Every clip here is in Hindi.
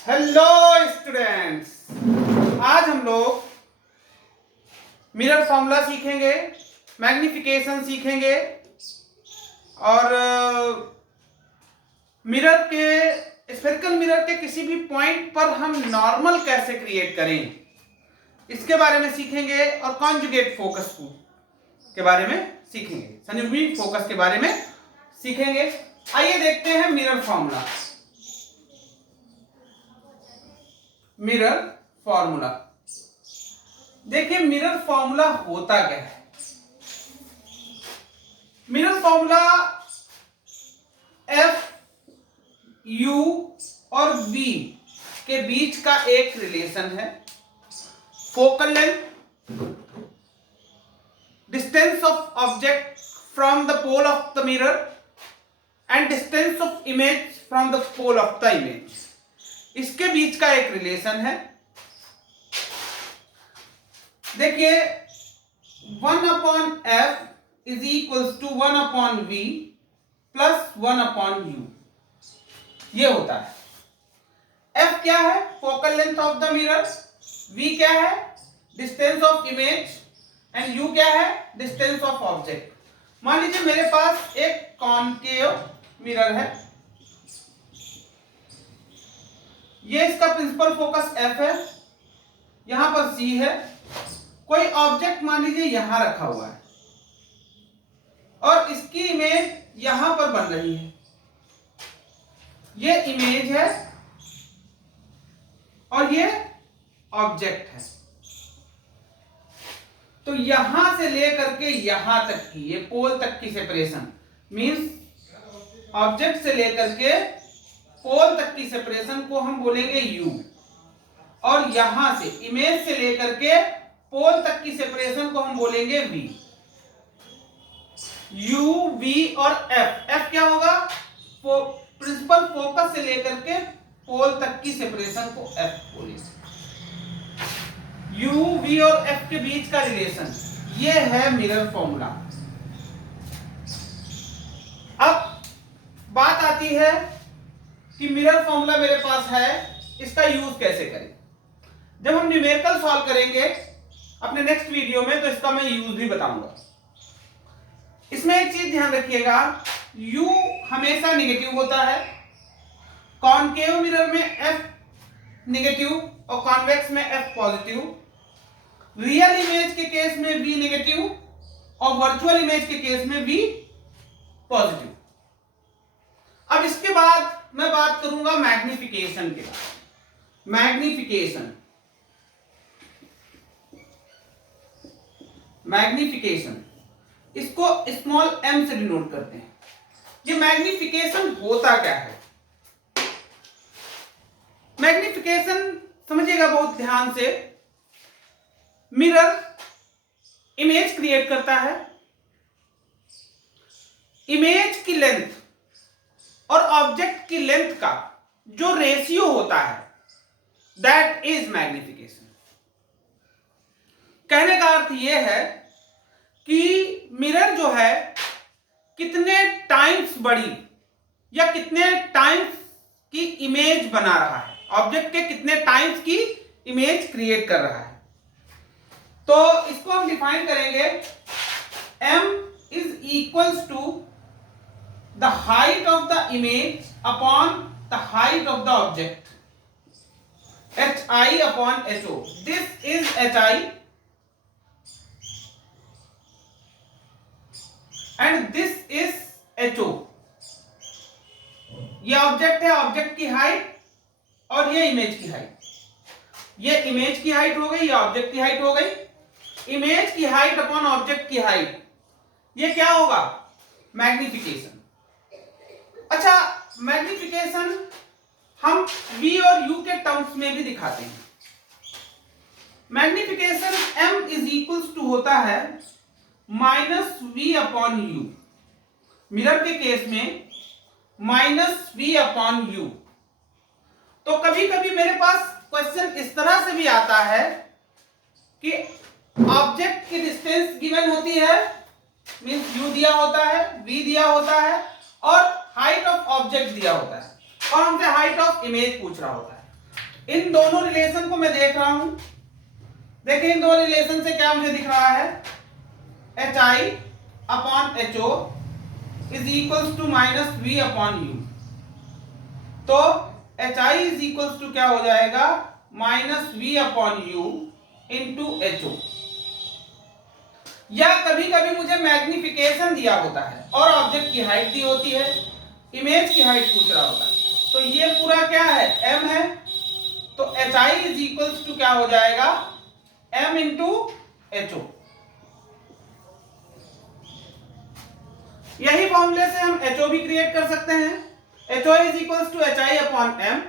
हेलो स्टूडेंट्स, आज हम लोग मिरर फॉर्मूला सीखेंगे, मैग्निफिकेशन सीखेंगे और मिरर के स्फेरिकल मिरर के किसी भी पॉइंट पर हम नॉर्मल कैसे क्रिएट करें इसके बारे में सीखेंगे और कॉन्जुगेट फोकस के बारे में सीखेंगे, संयुग्मी फोकस के बारे में सीखेंगे। आइए देखते हैं मिरर फॉर्मूला। मिरर फॉर्मूला देखिए, मिरर फॉर्मूला होता क्या है। मिरर फॉर्मूला एफ यू और बी के बीच का एक रिलेशन है। Focal length, distance of object from the pole of the mirror and distance of image from the pole of the image, इसके बीच का एक रिलेशन है। देखिए 1/f is equals to 1/v plus 1/u, ये होता है। f क्या है? Focal length of the mirror. v क्या है? Distance of image. And u क्या है? Distance of object. मान लीजिए मेरे पास एक कॉनकेव मिरर है, ये इसका प्रिंसिपल फोकस f है, यहां पर c है। कोई ऑब्जेक्ट मान लीजिए यहां रखा हुआ है और इसकी इमेज यहां पर बन रही है, ये इमेज है और ये ऑब्जेक्ट है। तो यहां से लेकर के यहां तक की, ये पोल तक की सेपरेशन मींस ऑब्जेक्ट से लेकर के पोल तक की सेपरेशन को हम बोलेंगे u, और यहां से इमेज से लेकर के पोल तक की सेपरेशन को हम बोलेंगे v। u, v और f क्या होगा? प्रिंसिपल फोकस से लेकर के पोल तक की सेपरेशन को f बोलेंगे। u, v और f के बीच का रिलेशन, ये है मिरर फॉर्मूला। अब बात आती है कि मिरर फॉर्मूला मेरे पास है, इसका यूज कैसे करें। जब हम न्यूमेरिकल सॉल्व करेंगे अपने नेक्स्ट वीडियो में, तो इसका मैं यूज भी बताऊंगा। इसमें एक चीज ध्यान रखिएगा, u हमेशा निगेटिव होता है। कॉनकेव मिरर में f निगेटिव और कॉन्वेक्स में f पॉजिटिव। रियल इमेज के केस में v निगेटिव और वर्चुअल इमेज के केस में v पॉजिटिव। अब इसके बाद मैं बात करूंगा मैग्निफिकेशन के बारे में। मैग्निफिकेशन इसको स्मॉल m से डिनोट करते हैं। ये मैग्निफिकेशन होता क्या है? मैग्निफिकेशन समझिएगा बहुत ध्यान से। मिरर इमेज क्रिएट करता है, इमेज की लेंथ और ऑब्जेक्ट की लेंथ का जो रेशियो होता है, दैट इज मैग्निफिकेशन। कहने का अर्थ यह है कि मिरर जो है कितने टाइम्स बड़ी या कितने टाइम्स की इमेज बना रहा है, ऑब्जेक्ट के कितने टाइम्स की इमेज क्रिएट कर रहा है। तो इसको हम डिफाइन करेंगे, m is equals to the height of the image upon the height of the object, hi upon ho. This is hi and this is ho. ये ऑब्जेक्ट है, ऑब्जेक्ट की हाइट और ये इमेज की हाइट। ये इमेज की हाइट हो गई, ये ऑब्जेक्ट की हाइट हो गई। इमेज की हाइट अपॉन ऑब्जेक्ट की हाइट, ये क्या होगा? मैग्निफिकेशन। अच्छा, मैग्निफिकेशन हम v और u के टर्म्स में भी दिखाते हैं। Magnification m is equals to होता है -v/u। मिरर के केस में -v/u। तो कभी कभी मेरे पास क्वेश्चन इस तरह से भी आता है कि ऑब्जेक्ट की डिस्टेंस गिवन होती है, मींस u दिया होता है, v दिया होता है और हाइट ऑफ ऑब्जेक्ट दिया होता है, और हमसे हाइट ऑफ इमेज पूछ रहा होता है। इन दोनों रिलेशन को मैं देख रहा हूं, देखिए इन दोनों रिलेशन से क्या मुझे दिख रहा है, HI upon HO is equals to minus V upon U। तो HI इज इक्वल्स टू क्या हो जाएगा, minus V upon U into HO। या कभी कभी मुझे मैग्निफिकेशन दिया होता है और ऑब्जेक्ट की हाइट दी होती है, इमेज की हाइट पूछ रहा होता है, तो ये पूरा क्या है, m है। तो HI इज इक्वल्स टू क्या हो जाएगा, m इंटू HO। यही फॉर्मूले से हम HO भी क्रिएट कर सकते हैं, HO is equals to HI upon m।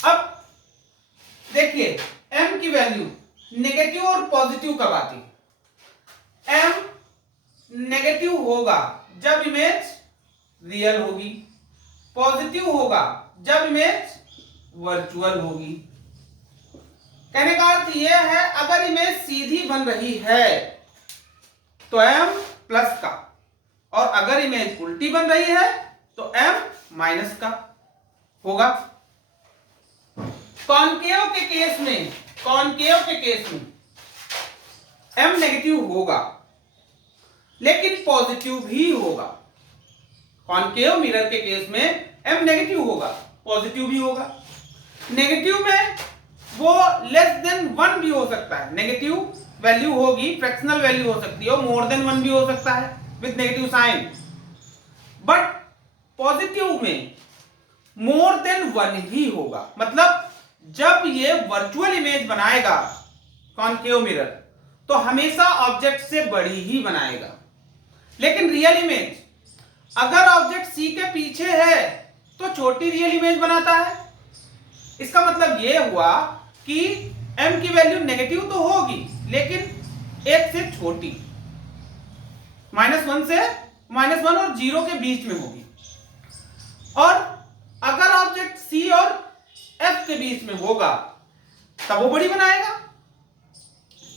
अब देखिए m की वैल्यू नेगेटिव और पॉजिटिव कब आती है, m नेगेटिव होगा जब इमेज रियल होगी, पॉजिटिव होगा जब इमेज वर्चुअल होगी। कहने का अर्थ यह है अगर इमेज सीधी बन रही है तो m प्लस का, और अगर इमेज उल्टी बन रही है तो m माइनस का होगा। कॉनकेव के केस में, कॉनकेव के केस में m नेगेटिव होगा लेकिन पॉजिटिव भी होगा। कॉनकेव मिरर के केस में m नेगेटिव होगा, पॉजिटिव भी होगा। नेगेटिव में वो लेस देन 1 भी हो सकता है, नेगेटिव वैल्यू होगी, फ्रैक्शनल वैल्यू हो सकती है, मोर देन 1 भी हो सकता है with negative sign. But positive में मोर देन 1 ही होगा, मतलब जब ये वर्चुअल इमेज बनाएगा कॉनकेव मिरर तो हमेशा ऑब्जेक्ट से बड़ी ही बनाएगा। लेकिन रियल इमेज अगर ऑब्जेक्ट C के पीछे है तो छोटी रियल इमेज बनाता है। इसका मतलब यह हुआ कि m की वैल्यू नेगेटिव तो होगी लेकिन 1 से छोटी, -1 से -1 और 0 के बीच में होगी। और अगर ऑब्जेक्ट C और F के बीच में होगा तब वो बड़ी बनाएगा।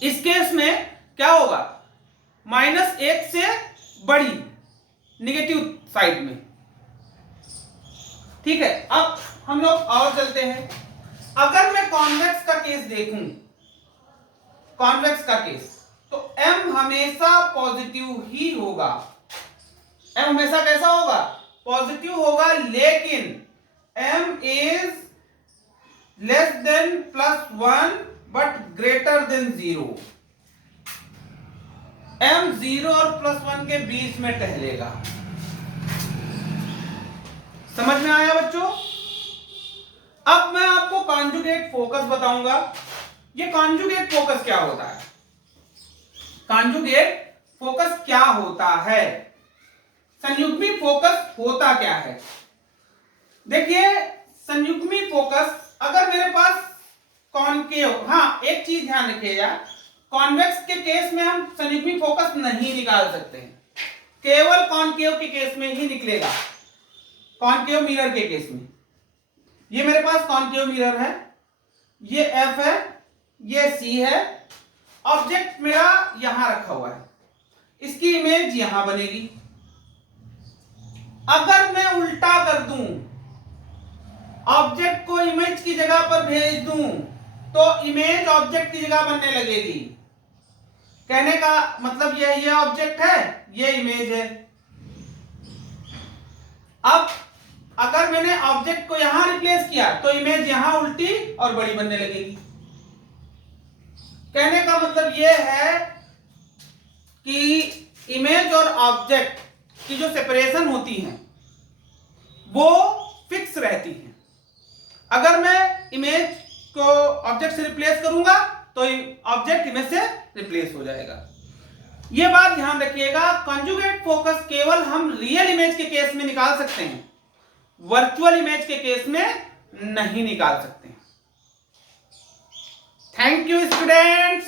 इस केस में क्या होगा, -1 से बड़ी नेगेटिव साइड में। ठीक है, अब हम लोग और चलते हैं। अगर मैं कॉन्वेक्स का केस देखूं, कॉन्वेक्स का केस, तो m हमेशा पॉजिटिव ही होगा। m हमेशा कैसा होगा, पॉजिटिव होगा, लेकिन m is less than +1 but greater than 0। m 0 और +1 के बीच में टहलेगा। समझ में आया बच्चों? अब मैं आपको कॉन्जुगेट फोकस बताऊंगा। ये कॉन्जुगेट फोकस क्या होता है, कॉन्जुगेट फोकस क्या होता है, संयुग्मी फोकस होता क्या है। देखिए संयुग्मी फोकस, अगर मेरे पास कॉनकेव, हाँ एक चीज ध्यान रखिएगा, कॉन्वेक्स के केस में हम संयुग्मी फोकस नहीं निकाल सकते हैं, केवल कॉनकेव के केस में ही निकलेगा। कॉनकेव मिरर के केस में ये मेरे पास कॉनकेव मिरर है, ये F है, ये C है, ऑब्जेक्ट मेरा यहां रखा हुआ है, इसकी इमेज यहां बनेगी। अगर मैं उल्टा कर दूं, ऑब्जेक्ट को इमेज की जगह पर भेज दूं तो इमेज ऑब्जेक्ट की जगह बनने लगेगी। कहने का मतलब ये ऑब्जेक्ट है, ये इमेज है। अब अगर मैंने ऑब्जेक्ट को यहां रिप्लेस किया तो इमेज यहां उल्टी और बड़ी बनने लगेगी। कहने का मतलब यह है कि इमेज और ऑब्जेक्ट की जो सेपरेशन होती है वो फिक्स रहती है। अगर मैं इमेज को ऑब्जेक्ट से रिप्लेस करूंगा तो ऑब्जेक्ट इमेज से रिप्लेस हो जाएगा। यह बात ध्यान रखिएगा, कॉन्जुगेट फोकस केवल हम रियल इमेज के केस में निकाल सकते हैं, वर्चुअल इमेज के केस में नहीं निकाल सकते। Thank you students.